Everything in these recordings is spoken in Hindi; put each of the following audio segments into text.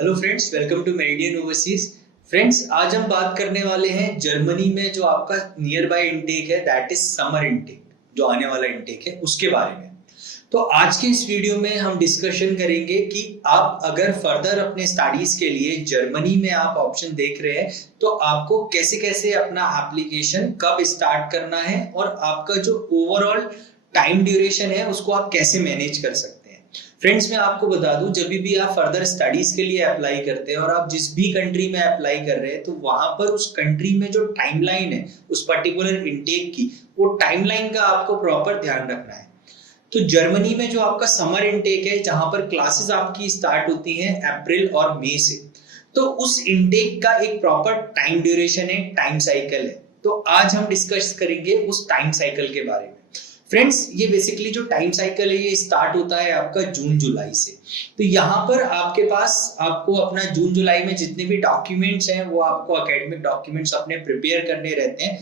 Hello friends, welcome to Meridian Overseas. Friends, आज हम बात करने वाले हैं जर्मनी में जो आपका नियर बाय इनटेक है, दैट इज समर इनटेक, जो आने वाला इनटेक है उसके बारे में। तो आज के इस वीडियो में हम डिस्कशन करेंगे कि आप अगर फर्दर अपने स्टडीज के लिए जर्मनी में आप ऑप्शन देख रहे हैं तो आपको कैसे कैसे अपना एप्लीकेशन कब स्टार्ट करना है और आपका जो ओवरऑल टाइम ड्यूरेशन है उसको आप कैसे मैनेज कर सकते हैं। फ्रेंड्स, मैं आपको बता दूं, जब भी आप फर्दर स्टडीज के लिए अप्लाई करते हैं और आप जिस भी कंट्री में अप्लाई कर रहे हैं तो वहां पर उस कंट्री में जो टाइमलाइन है उस पर्टिकुलर इनटेक की, वो टाइमलाइन का आपको प्रॉपर ध्यान रखना है। तो जर्मनी में जो आपका समर इनटेक है, जहां पर क्लासेस आपकी स्टार्ट होती हैं अप्रैल और मई से, तो उस इनटेक का एक प्रॉपर टाइम ड्यूरेशन है, टाइम साइकिल है। तो आज हम डिस्कस करेंगे उस टाइम साइकिल के बारे में। फ्रेंड्स, ये बेसिकली जो टाइम साइकिल है ये स्टार्ट होता है आपका जून जुलाई से। तो यहाँ पर आपके पास आपको अपना जून जुलाई में जितने भी डॉक्यूमेंट्स हैं वो आपको एकेडमिक डॉक्यूमेंट्स अपने प्रिपेयर करने रहते हैं।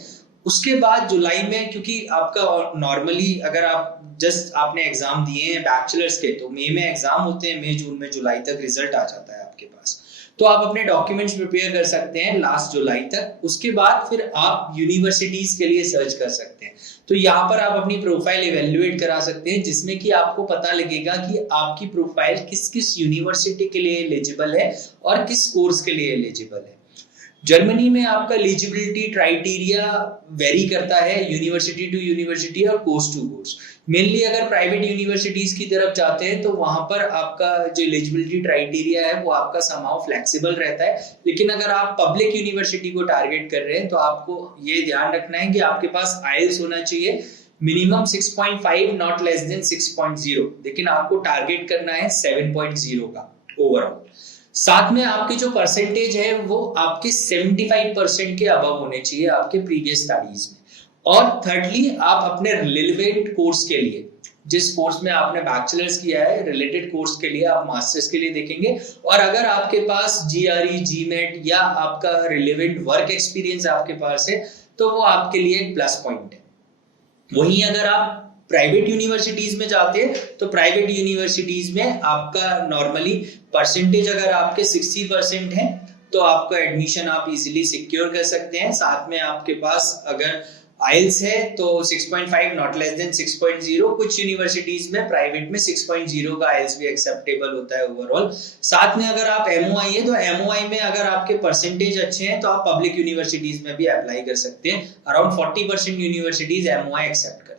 उसके बाद जुलाई में, क्योंकि आपका नॉर्मली अगर आप जस्ट आपने एग्जाम दिए हैं बैचलर्स के, तो मई में एग्जाम होते हैं, मई जून में जुलाई तक रिजल्ट आ जाता है आपके पास। तो आप अपने डॉक्यूमेंट्स प्रिपेयर कर सकते हैं लास्ट जुलाई तक। उसके बाद फिर आप यूनिवर्सिटीज के लिए सर्च कर सकते हैं। तो यहाँ पर आप अपनी प्रोफाइल इवेल्युएट करा सकते हैं, जिसमें कि आपको पता लगेगा कि आपकी प्रोफाइल किस किस यूनिवर्सिटी के लिए एलिजिबल है और किस कोर्स के लिए एलिजिबल है। जर्मनी में आपका एलिजिबिलिटी क्राइटेरिया वेरी करता है यूनिवर्सिटी टू यूनिवर्सिटी और कोर्स टू कोर्स। मेनली अगर प्राइवेट यूनिवर्सिटीज की तरफ जाते हैं तो वहां पर आपका जो एलिजिबिलिटी क्राइटेरिया है वो आपका समहाउ फ्लेक्सिबल रहता है। लेकिन अगर आप पब्लिक यूनिवर्सिटी को टारगेट कर रहे हैं तो आपको ये ध्यान रखना है कि आपके पास आईएलटीएस होना चाहिए मिनिमम 6.5, नॉट लेस देन 6.0, लेकिन आपको टारगेट करना है 7.0 का ओवरऑल। साथ में आपकी जो परसेंटेज है वो आपके 75% के अबव होने चाहिए आपके प्रीवियस स्टडीज में। और थर्डली, आप अपने रिलेवेंट कोर्स के लिए, जिस कोर्स में आपने बैचलर्स किया है, रिलेटेड कोर्स के लिए आप मास्टर्स के लिए देखेंगे। और अगर आपके पास जीआरई, जीमेट या आपका रिलेवेंट वर्क एक्सपीरियंस आपके पास है तो वो आपके लिए एक प्लस पॉइंट है। वहीं अगर आप प्राइवेट यूनिवर्सिटीज में जाते हैं तो प्राइवेट यूनिवर्सिटीज में आपका नॉर्मली परसेंटेज अगर आपके 60% है तो आपका एडमिशन आप इजीली सिक्योर कर सकते हैं। साथ में आपके पास अगर आइल्स है तो 6.5, नॉट लेस देन 6.0। कुछ यूनिवर्सिटीज में प्राइवेट में 6.0 का आइल्स भी एक्सेप्टेबल होता है ओवरऑल। साथ में अगर आप एमओआई है तो एमओआई में अगर आपके परसेंटेज अच्छे हैं तो आप पब्लिक यूनिवर्सिटीज में भी अप्लाई कर सकते हैं। अराउंड 40% यूनिवर्सिटीज एमओआई एक्सेप्ट करती है।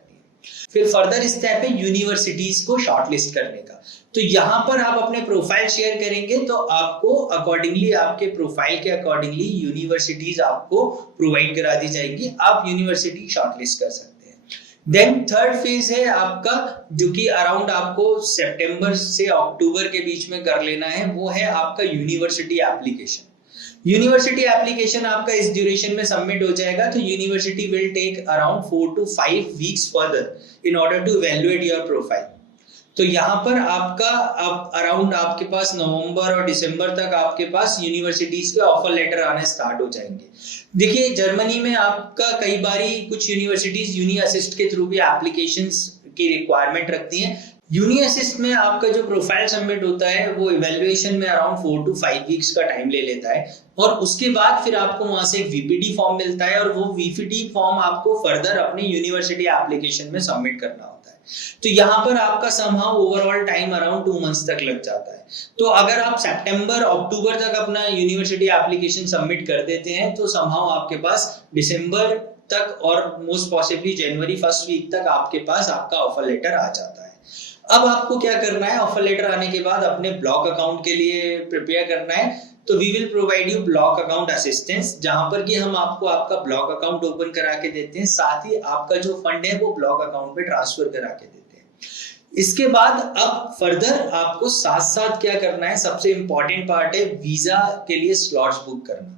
फिर फर्दर स्टेप है यूनिवर्सिटीज को शॉर्टलिस्ट करने का। तो यहां पर आप अपने प्रोफाइल शेयर करेंगे तो आपको अकॉर्डिंगली, आपके प्रोफाइल के अकॉर्डिंगली यूनिवर्सिटीज आपको प्रोवाइड करा दी जाएगी। आप यूनिवर्सिटी शॉर्टलिस्ट कर सकते हैं। देन थर्ड फेज है आपका, जो कि अराउंड आपको सितंबर से अक्टूबर के बीच में कर लेना है, वो है आपका यूनिवर्सिटी एप्लीकेशन। यूनिवर्सिटी एप्लीकेशन आपका इस ड्यूरेशन में सबमिट हो जाएगा तो university will take around 4 to 5 weeks further in order to evaluate your profile. तो यहाँ पर आपका अराउंड आपके पास नवंबर और दिसंबर तक आपके पास यूनिवर्सिटीज के ऑफर लेटर आने स्टार्ट हो जाएंगे। देखिए, जर्मनी में आपका कई बारी कुछ यूनिवर्सिटीज यूनी असिस्ट के थ्रू भी एप्लीकेशंस की रिक्वायरमेंट रखती हैं। यूनी असिस्ट में आपका जो प्रोफाइल सबमिट होता है वो इवैल्यूएशन में अराउंड 4 to 5 वीक्स का टाइम ले लेता है। और उसके बाद फिर आपको वहां से एक वीपीटी फॉर्म मिलता है और वो वीपीटी फॉर्म आपको फर्दर अपने यूनिवर्सिटी एप्लीकेशन में सबमिट करना होता है। तो यहाँ पर आपका somehow overall time around 2 months तक लग जाता है। तो अगर आप सितंबर अक्टूबर तक अपना यूनिवर्सिटी एप्लीकेशन सबमिट कर देते हैं तो समहाउ आपके पास दिसंबर तक और मोस्ट पॉसिबली जनवरी फर्स्ट वीक तक आपके पास आपका ऑफर लेटर आ जाता है। अब आपको क्या करना है, ऑफर लेटर आने के बाद अपने ब्लॉक अकाउंट के लिए प्रिपेयर करना है। तो we will provide you block account assistance, जहां पर कि हम आपको आपका ब्लॉक अकाउंट ओपन करा के देते हैं, साथ ही आपका जो फंड है वो ब्लॉक अकाउंट में ट्रांसफर करा के देते हैं। इसके बाद अब फर्दर आपको साथ साथ क्या करना है, सबसे इंपॉर्टेंट पार्ट है वीजा के लिए स्लॉट्स बुक करना।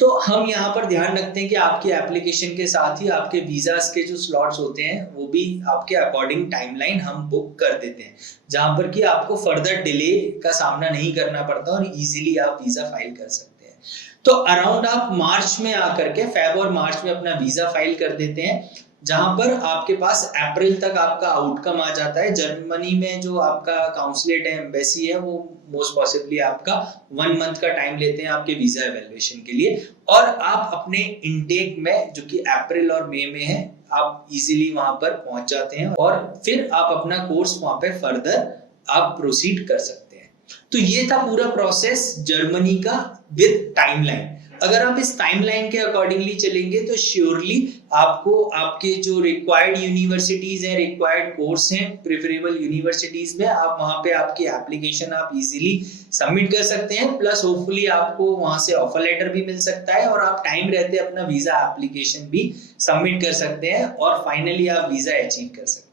तो हम यहाँ पर ध्यान रखते हैं कि आपकी एप्लीकेशन के साथ ही आपके वीजास के जो स्लॉट्स होते हैं वो भी आपके अकॉर्डिंग टाइमलाइन हम बुक कर देते हैं, जहां पर कि आपको फर्दर डिले का सामना नहीं करना पड़ता और इजीली आप वीजा फाइल कर सकते हैं। तो अराउंड आप मार्च में आकर के, फेब और मार्च में अपना वीजा फाइल कर देते हैं। जहां पर आपके पास अप्रैल तक आपका आउटकम आ जाता है। जर्मनी में जो आपका काउंसलेट है, एम्बेसी है, वो मोस्ट पॉसिबली आपका 1 मंथ का टाइम लेते हैं आपके वीजा एवेल्युएशन के लिए, और आप अपने इनटेक में जो कि अप्रैल और मई में है, आप इजीली वहां पर पहुंच जाते हैं और फिर आप अपना कोर्स वहां पे फर्दर आप प्रोसीड कर सकते हैं। तो ये था पूरा प्रोसेस जर्मनी का विद टाइमलाइन। अगर आप इस टाइमलाइन के अकॉर्डिंगली चलेंगे तो श्योरली आपको आपके जो रिक्वायर्ड यूनिवर्सिटीज हैं, रिक्वायर्ड कोर्स हैं, प्रेफरेबल यूनिवर्सिटीज में आप वहां पे आपकी एप्लीकेशन आप इजीली सबमिट कर सकते हैं। प्लस होपफुली आपको वहां से ऑफर लेटर भी मिल सकता है और आप टाइम रहते अपना वीजा एप्लीकेशन भी सबमिट कर सकते हैं और फाइनली आप वीजा अचीव कर सकते हैं।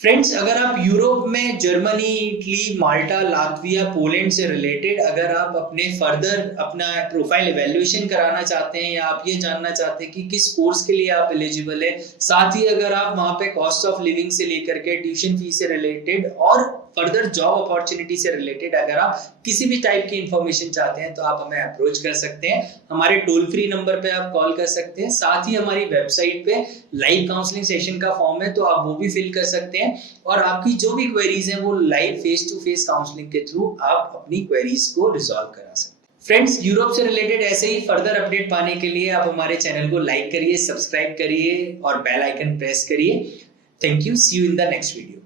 फ्रेंड्स, अगर आप यूरोप में जर्मनी, इटली, माल्टा, लातविया, पोलैंड से रिलेटेड अगर आप अपने फर्दर अपना प्रोफाइल इवैल्यूएशन कराना चाहते हैं या आप ये जानना चाहते हैं कि किस कोर्स के लिए आप एलिजिबल है, साथ ही अगर आप वहां पे कॉस्ट ऑफ लिविंग से लेकर के ट्यूशन फीस से रिलेटेड और फर्दर जॉब अपॉर्चुनिटी से रिलेटेड अगर आप किसी भी टाइप की इंफॉर्मेशन चाहते हैं तो आप हमें अप्रोच कर सकते हैं। हमारे टोल फ्री नंबर पे आप कॉल कर सकते हैं। साथ ही हमारी वेबसाइट पे लाइव काउंसलिंग सेशन का फॉर्म है, तो आप वो भी फिल कर सकते हैं और आपकी जो भी क्वेरीज हैं वो live face to face counselling के थ्रू आप अपनी क्वेरीज को रिजॉल्व करा सकते हैं। फ्रेंड्स, यूरोप से रिलेटेड ऐसे ही फर्दर अपडेट पाने के लिए आप हमारे चैनल को लाइक करिए, सब्सक्राइब करिए और बेल आइकन प्रेस करिए। Thank you, see you in the next video.